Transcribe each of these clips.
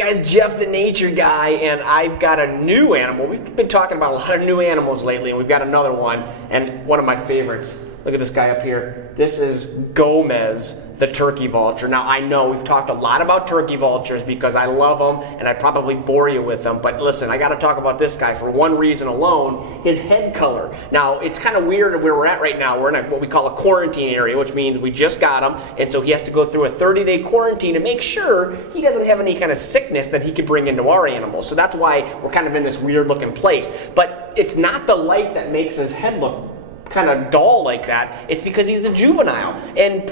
guys, Jeff the Nature Guy, and I've got a new animal. We've been talking about a lot of new animals lately, and we've got another one, and one of my favorites. Look at this guy up here. This is Gomez, the turkey vulture. Now, I know we've talked a lot about turkey vultures because I love them, and I'd probably bore you with them, but listen, I got to talk about this guy for one reason alone, his head color. Now, it's kind of weird where we're at right now. We're in what we call a quarantine area, which means we just got him, and so he has to go through a 30-day quarantine to make sure he doesn't have any kind of sickness that he could bring into our animals. So that's why we're kind of in this weird-looking place. But it's not the light that makes his head look kind of dull like that. It's because he's a juvenile, and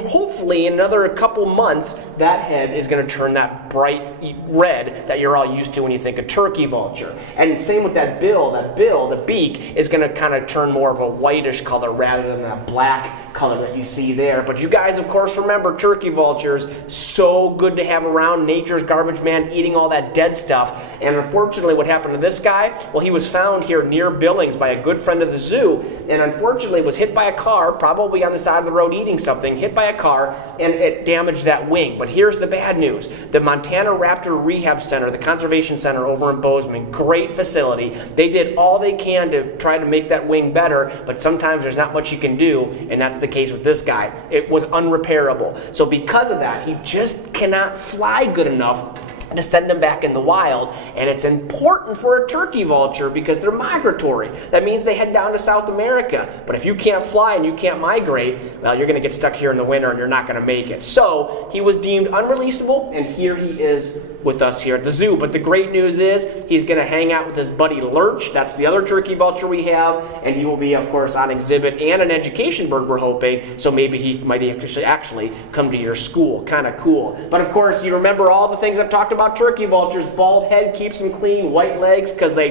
hopefully in another couple months that head is going to turn that bright red that you're all used to when you think of turkey vulture. And same with that bill, the beak is going to kind of turn more of a whitish color rather than that black color that you see there. But you guys, of course, remember turkey vultures, so good to have around, nature's garbage man, eating all that dead stuff. And unfortunately, what happened to this guy? Well, he was found here near Billings by a good friend of the zoo, and unfortunately was hit by a car, probably on the side of the road eating something, hit by a car, and it damaged that wing. But here's the bad news. The Montana Raptor Rehab Center, the conservation center over in Bozeman, great facility. They did all they can to try to make that wing better, but sometimes there's not much you can do, and that's the case with this guy. It was unrepairable. So because of that, he just cannot fly good enough to send them back in the wild. And it's important for a turkey vulture because they're migratory. That means they head down to South America. But if you can't fly and you can't migrate, well, you're going to get stuck here in the winter and you're not going to make it. So he was deemed unreleasable, and here he is with us here at the zoo. But the great news is he's going to hang out with his buddy Lurch. That's the other turkey vulture we have, and he will be, of course, on exhibit and an education bird, we're hoping. So maybe he might actually come to your school. Kind of cool. But of course, you remember all the things I've talked about turkey vultures. Bald head keeps them clean, white legs because they,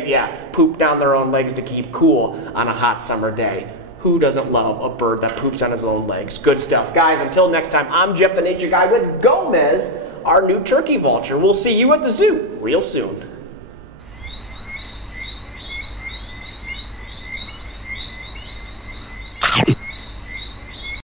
poop down their own legs to keep cool on a hot summer day. Who doesn't love a bird that poops on his own legs? Good stuff. Guys, until next time, I'm Jeff the Nature Guy with Gomez, our new turkey vulture. We'll see you at the zoo real soon.